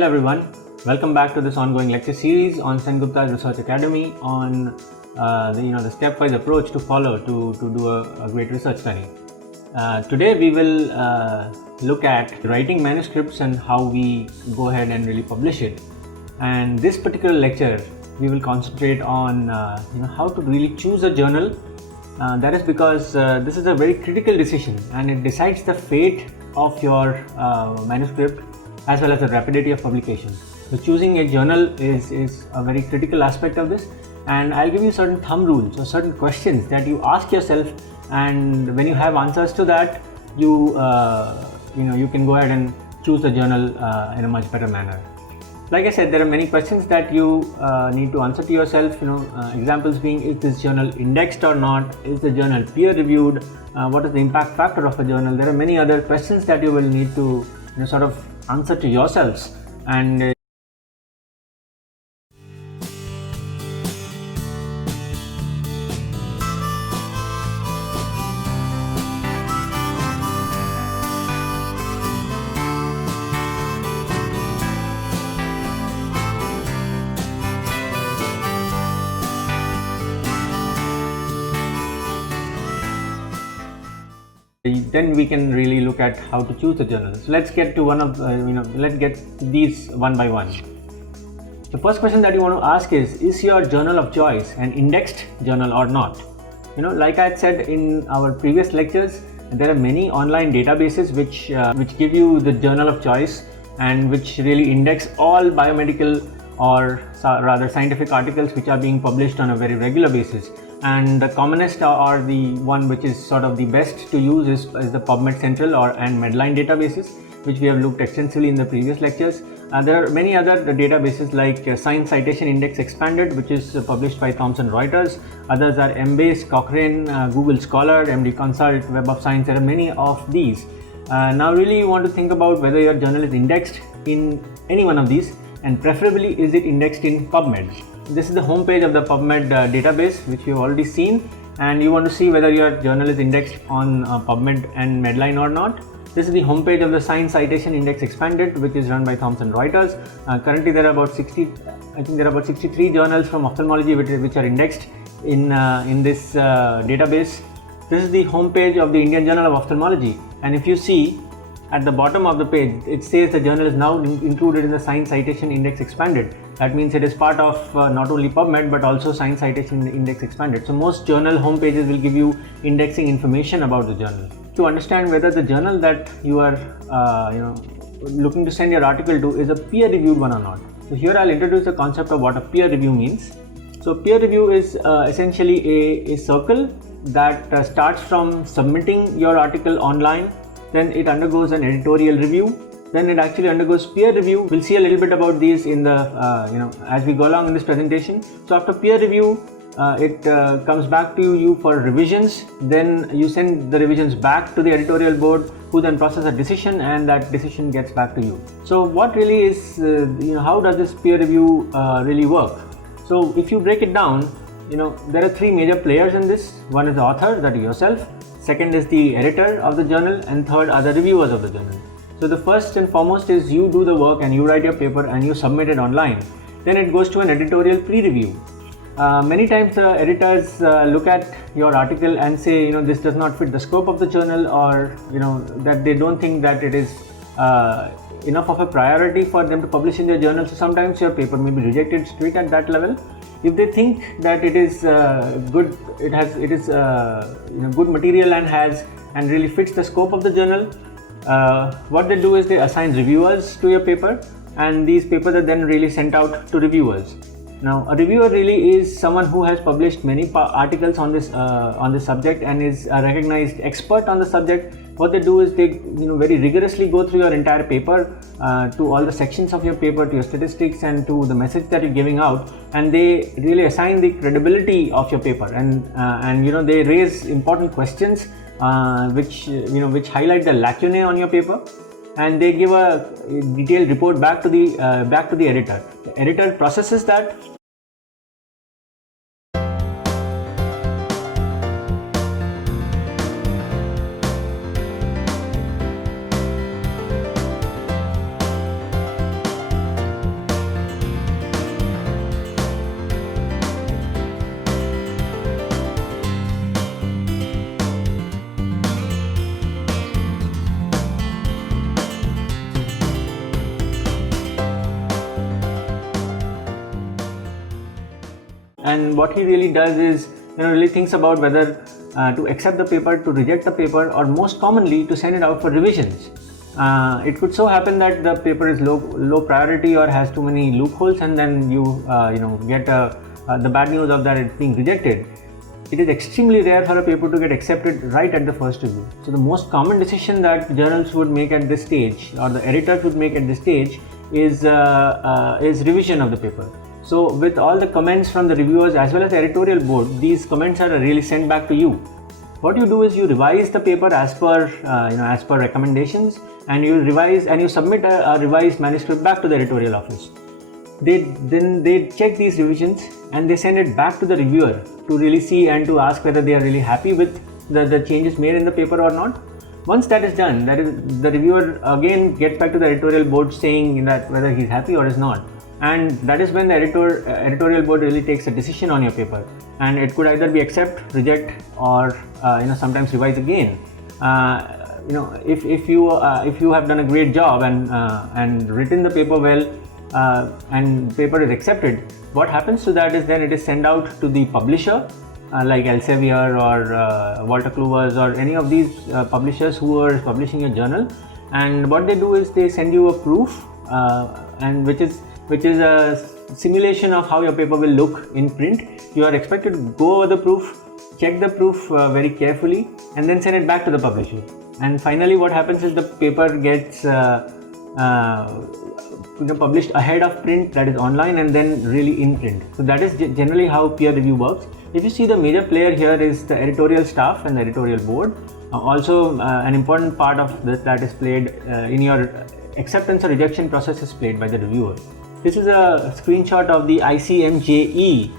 Hello everyone, welcome back to this ongoing lecture series on Sengupta's Research Academy on the stepwise approach to follow to do a great research study. Today we will look at writing manuscripts and how we go ahead and really publish it. And this particular lecture we will concentrate on how to really choose a journal. That is because this is a very critical decision and it decides the fate of your manuscript as well as the rapidity of publication. So choosing a journal is a very critical aspect of this, and I'll give you certain thumb rules or certain questions that you ask yourself, and when you have answers to that, you can go ahead and choose the journal in a much better manner. Like I said, there are many questions that you need to answer to yourself. Examples being: is this journal indexed or not? Is the journal peer reviewed? What is the impact factor of a journal? There are many other questions that you will need to sort of answer to yourselves. And then we can really look at how to choose the journals. Let's get to let's get these one by one. The first question that you want to ask is your journal of choice an indexed journal or not? Like I had said in our previous lectures, there are many online databases which give you the journal of choice and which really index all biomedical or rather scientific articles which are being published on a very regular basis. And the commonest or the one which is sort of the best to use is the PubMed Central and Medline databases, which we have looked extensively in the previous lectures. There are many other databases like Science Citation Index Expanded, which is published by Thomson Reuters. Others are Embase, Cochrane, Google Scholar, MD Consult, Web of Science. There are many of these. Now really you want to think about whether your journal is indexed in any one of these, and preferably is it indexed in PubMed. This is the home page of the PubMed database, which you have already seen, and you want to see whether your journal is indexed on PubMed and Medline or not. This is the home page of the Science Citation Index Expanded, which is run by Thomson Reuters. Currently there are about 63 journals from ophthalmology which are indexed in this database. This is the home page of the Indian Journal of Ophthalmology, and if you see at the bottom of the page, it says the journal is now included in the Science Citation Index Expanded. That means it is part of not only PubMed but also Science Citation Index Expanded. So most journal home pages will give you indexing information about the journal. To understand whether the journal that you are looking to send your article to is a peer-reviewed one or not. So here I'll introduce the concept of what a peer review means. So peer review is essentially a circle that starts from submitting your article online. Then it undergoes an editorial review, then it actually undergoes peer review. We'll see a little bit about these in the as we go along in this presentation. So after peer review, it comes back to you for revisions. Then you send the revisions back to the editorial board, who then process a decision, and that decision gets back to you. So what really is how does this peer review really work? So if you break it down, there are three major players in this. One is the author, that is yourself. Second is the editor of the journal, and third are the reviewers of the journal. So the first and foremost is you do the work and you write your paper and you submit it online. Then it goes to an editorial pre-review. Many times the editors look at your article and say, this does not fit the scope of the journal, or that they don't think that it is enough of a priority for them to publish in their journal. So sometimes your paper may be rejected straight at that level. If they think that it is good, it is good material and really fits the scope of the journal, what they do is they assign reviewers to your paper, and these papers are then really sent out to reviewers. Now, a reviewer really is someone who has published many articles on this subject and is a recognized expert on the subject. What they do is they very rigorously go through your entire paper, to all the sections of your paper, to your statistics and to the message that you're giving out, and they really assign the credibility of your paper, and they raise important questions which highlight the lacunae on your paper, and they give a detailed report back to the editor. The editor processes that. and what he really does is, really thinks about whether to accept the paper, to reject the paper, or most commonly to send it out for revisions. It could so happen that the paper is low priority or has too many loopholes, and then you get the bad news of that it's being rejected. It is extremely rare for a paper to get accepted right at the first review. So the most common decision that journals would make at this stage, or the editors would make at this stage, is revision of the paper. So with all the comments from the reviewers as well as the editorial board, these comments are really sent back to you. What you do is you revise the paper as per recommendations, and you revise and you submit a revised manuscript back to the editorial office. They check these revisions and they send it back to the reviewer to really see and to ask whether they are really happy with the changes made in the paper or not. Once that is done, the reviewer again gets back to the editorial board saying that whether he's happy or is not, and that is when the editorial board really takes a decision on your paper, and it could either be accept, reject, or sometimes revise again. If you have done a great job and written the paper well, and paper is accepted, what happens to that is then it is sent out to the publisher, like Elsevier or Walter Kluwer's or any of these publishers who are publishing your journal. And what they do is they send you a proof, and which is a simulation of how your paper will look in print. You are expected to go over the proof, check the proof very carefully, and then send it back to the publisher. And finally, what happens is the paper gets published ahead of print, that is online, and then really in print. So that is generally how peer review works. If you see, the major player here is the editorial staff and the editorial board. Also, an important part of this that is played in your acceptance or rejection process is played by the reviewer. This is a screenshot of the ICMJE,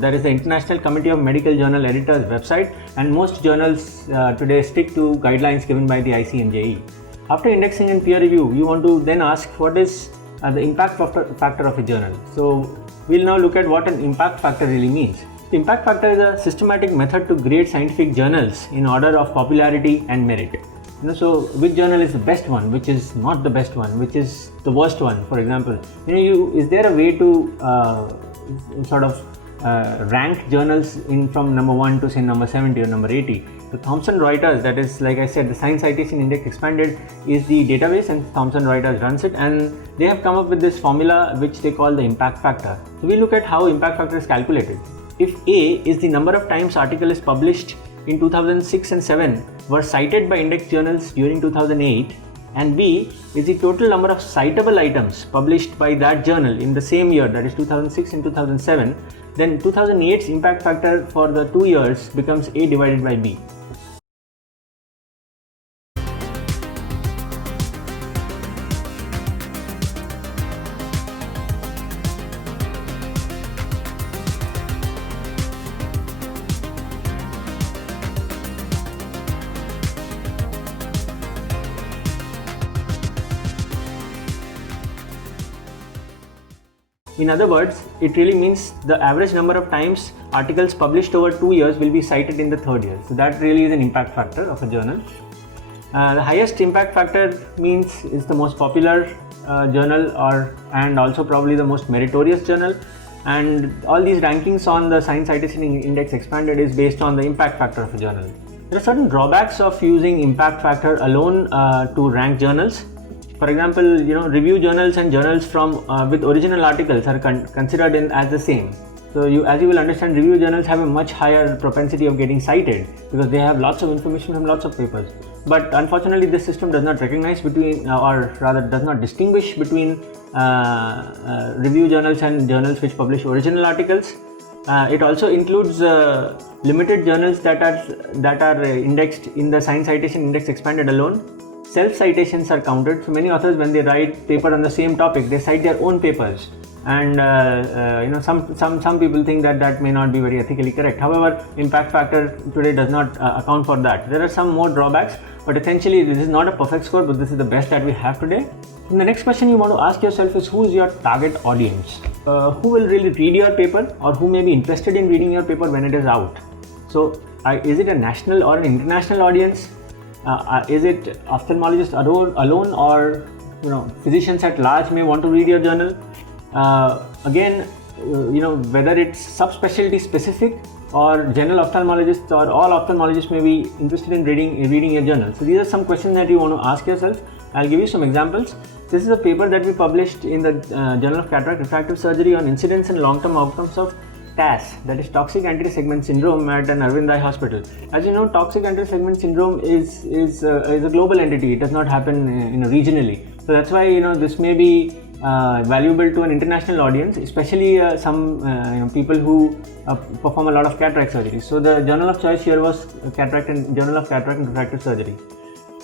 that is the International Committee of Medical Journal Editors website, and most journals today stick to guidelines given by the ICMJE. After indexing and peer review, you want to then ask what is the impact factor of a journal. So we'll now look at what an impact factor really means. The impact factor is a systematic method to grade scientific journals in order of popularity and merit. So which journal is the best one, which is not the best one, which is the worst one, for example. Is there a way to rank journals from number 1 to say number 70 or number 80? The Thomson Reuters, that is, like I said, the Science Citation Index Expanded is the database, and Thomson Reuters runs it, and they have come up with this formula which they call the impact factor. So we look at how impact factor is calculated. If A is the number of times article is published in 2006 and 7 were cited by index journals during 2008, and B is the total number of citable items published by that journal in the same year, that is 2006 and 2007, then 2008's impact factor for the 2 years becomes A divided by B. In other words, it really means the average number of times articles published over 2 years will be cited in the 3rd year. So that really is an impact factor of a journal. The highest impact factor means is the most popular journal, and also probably the most meritorious journal. And all these rankings on the Science Citation Index Expanded is based on the impact factor of a journal. There are certain drawbacks of using impact factor alone to rank journals. For example, review journals and journals with original articles are considered as the same. So as you will understand, review journals have a much higher propensity of getting cited because they have lots of information from lots of papers. But unfortunately, this system does not recognize does not distinguish between review journals and journals which publish original articles. It also includes limited journals that are indexed in the Science Citation Index Expanded alone. Self-citations are counted. So many authors, when they write paper on the same topic, they cite their own papers, and some people think that may not be very ethically correct. However, impact factor today does not account for that. There are some more drawbacks, but essentially this is not a perfect score, but this is the best that we have today. And the next question you want to ask yourself is, who is your target audience? Who will really read your paper, or who may be interested in reading your paper when it is out? So is it a national or an international audience? Is it ophthalmologists alone, or physicians at large may want to read your journal? Again, whether it's subspecialty specific or general ophthalmologist or all ophthalmologists may be interested in reading your journal. So these are some questions that you want to ask yourself. I'll give you some examples. This is a paper that we published in the Journal of Cataract Refractive Surgery on incidence and long-term outcomes of TAS, that is toxic anterior segment syndrome, at an Arvind Eye hospital. As you know, toxic anterior segment syndrome is a global entity. It does not happen regionally. So that's why this may be valuable to an international audience, especially some people who perform a lot of cataract surgery. So the journal of choice here was Journal of Cataract and Refractive Surgery.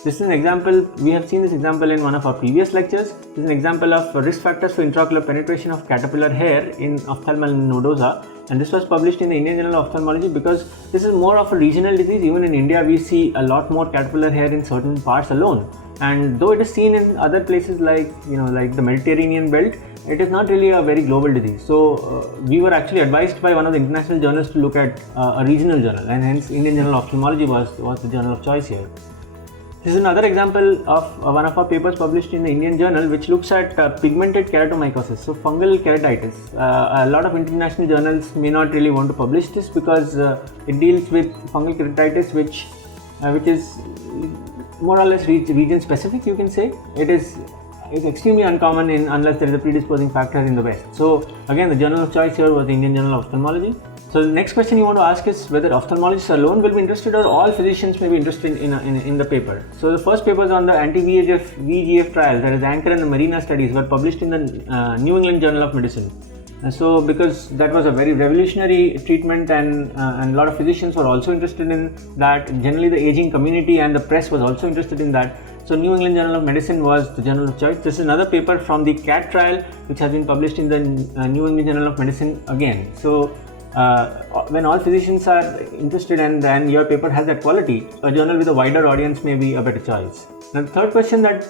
This is an example. We have seen this example in one of our previous lectures. This is an example of risk factors for intraocular penetration of caterpillar hair in ophthalmal nodosa, and this was published in the Indian Journal of Ophthalmology because this is more of a regional disease. Even in India, we see a lot more caterpillar hair in certain parts alone, and though it is seen in other places like the Mediterranean belt, it is not really a very global disease. So we were actually advised by one of the international journals to look at a regional journal, and hence Indian Journal of Ophthalmology was the journal of choice here. This is another example of one of our papers published in the Indian Journal, which looks at pigmented keratomycosis, so fungal keratitis. A lot of international journals may not really want to publish this because it deals with fungal keratitis, which is more or less region specific, you can say. It's extremely uncommon unless there is a predisposing factor in the West. So again, the journal of choice here was the Indian Journal of Ophthalmology. So the next question you want to ask is whether ophthalmologists alone will be interested or all physicians may be interested in the paper. So the first papers on the anti-VEGF trial, that is ANCHOR and the MARINA studies, were published in the New England Journal of Medicine. So because that was a very revolutionary treatment and a lot of physicians were also interested in that, generally the aging community and the press was also interested in that. So New England Journal of Medicine was the journal of choice. This is another paper from the CAT trial which has been published in the New England Journal of Medicine again. So when all physicians are interested and your paper has that quality, a journal with a wider audience may be a better choice. Now the third question that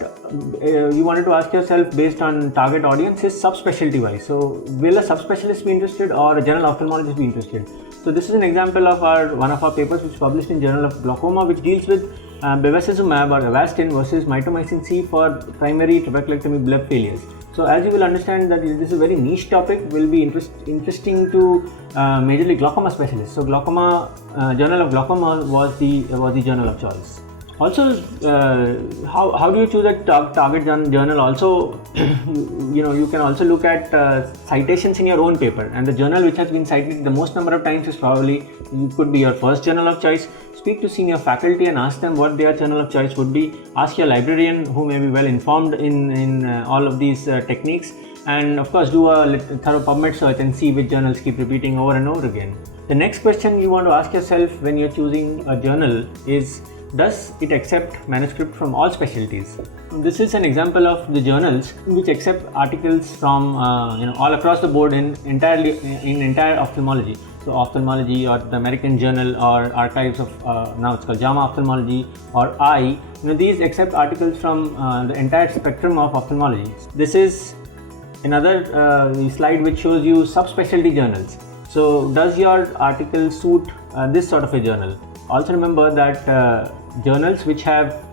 you wanted to ask yourself based on target audience is subspecialty wise. So will a subspecialist be interested or a general ophthalmologist be interested? So this is an example of one of our papers which is published in Journal of Glaucoma, which deals with bevacizumab or Avastin versus mitomycin C for primary trabeculectomy bleb failures. So as you will understand that this is a very niche topic, will be interesting to majorly glaucoma specialists. So Journal of Glaucoma was the journal of choice. Also, how do you choose a target journal? Also, you can also look at citations in your own paper, and the journal which has been cited the most number of times is probably could be your first journal of choice. Speak to senior faculty and ask them what their journal of choice would be. Ask your librarian, who may be well informed in all of these techniques, and of course do a thorough PubMed search and see which journals keep repeating over and over again. The next question you want to ask yourself when you're choosing a journal is, does it accept manuscript from all specialties? This is an example of the journals which accept articles from all across the board in entire ophthalmology. So ophthalmology or the American Journal or archives of now it's called JAMA Ophthalmology or Eye. These accept articles from the entire spectrum of ophthalmology. This is another slide which shows you subspecialty journals. So does your article suit this sort of a journal? Also remember that journals which have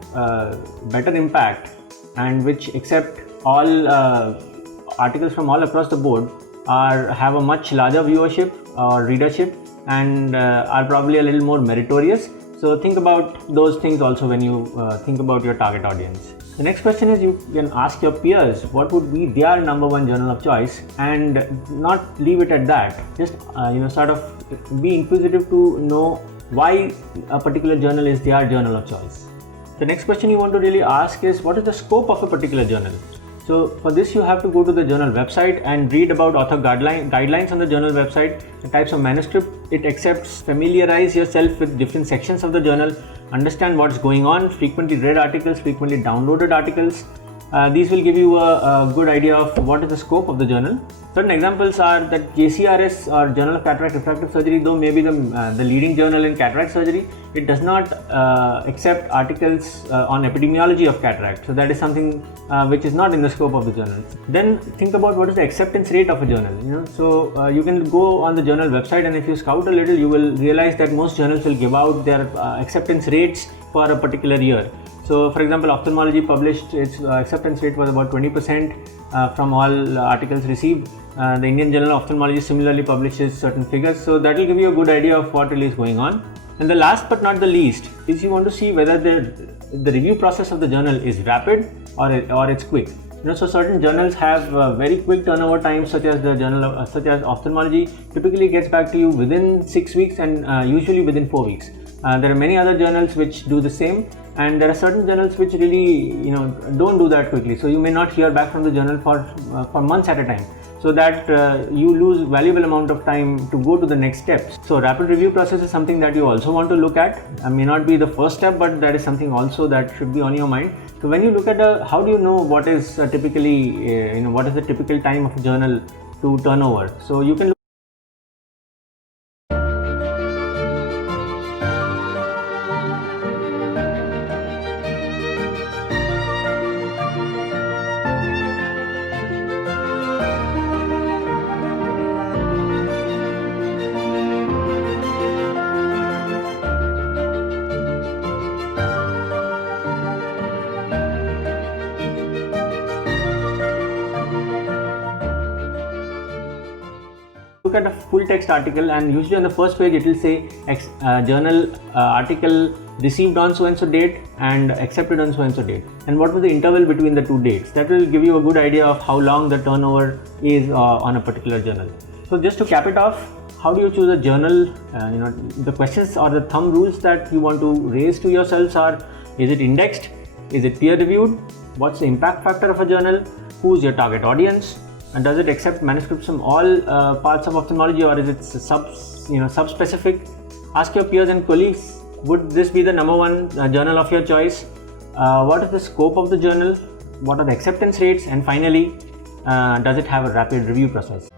better impact and which accept all articles from all across the board have a much larger viewership or readership and are probably a little more meritorious. So think about those things also when you think about your target audience. The next question is, you can ask your peers what would be their number one journal of choice and not leave it at that. Just sort of be inquisitive to know why a particular journal is their journal of choice. The next question you want to really ask is, what is the scope of a particular journal? So for this you have to go to the journal website and read about author guidelines on the journal website, the types of manuscript it accepts, familiarize yourself with different sections of the journal, understand what's going on, frequently read articles, frequently downloaded articles. These will give you a good idea of what is the scope of the journal. Certain examples are that JCRS or Journal of Cataract Refractive Surgery, though maybe the leading journal in cataract surgery, it does not accept articles on epidemiology of cataract. So that is something which is not in the scope of the journal. Then think about what is the acceptance rate of a journal. So you can go on the journal website, and if you scout a little, you will realize that most journals will give out their acceptance rates for a particular year. So for example, ophthalmology published its acceptance rate was about 20% from all articles received. The Indian Journal of Ophthalmology similarly publishes certain figures, so that will give you a good idea of what really is going on. And the last but not the least is you want to see whether the review process of the journal is rapid or it's quick. So certain journals have very quick turnover times, such as the journal such as Ophthalmology typically gets back to you within 6 weeks and usually within 4 weeks. There are many other journals which do the same, and there are certain journals which really don't do that quickly. So you may not hear back from the journal for months at a time. So that you lose valuable amount of time to go to the next steps. So rapid review process is something that you also want to look at. It may not be the first step, but that is something also that should be on your mind. So when you look at how do you know what is typically what is the typical time of a journal to turnover? So you can look at a full text article, and usually on the first page it will say journal article received on so and so date and accepted on so and so date, and what was the interval between the two dates. That will give you a good idea of how long the turnover is on a particular journal. So just to cap it off, how do you choose a journal? The questions or the thumb rules that you want to raise to yourselves are: is it indexed? Is it peer reviewed? What's the impact factor of a journal? Who's your target audience? And does it accept manuscripts from all parts of ophthalmology, or is it sub-specific? Ask your peers and colleagues, would this be the number one journal of your choice? What is the scope of the journal? What are the acceptance rates? And finally, does it have a rapid review process?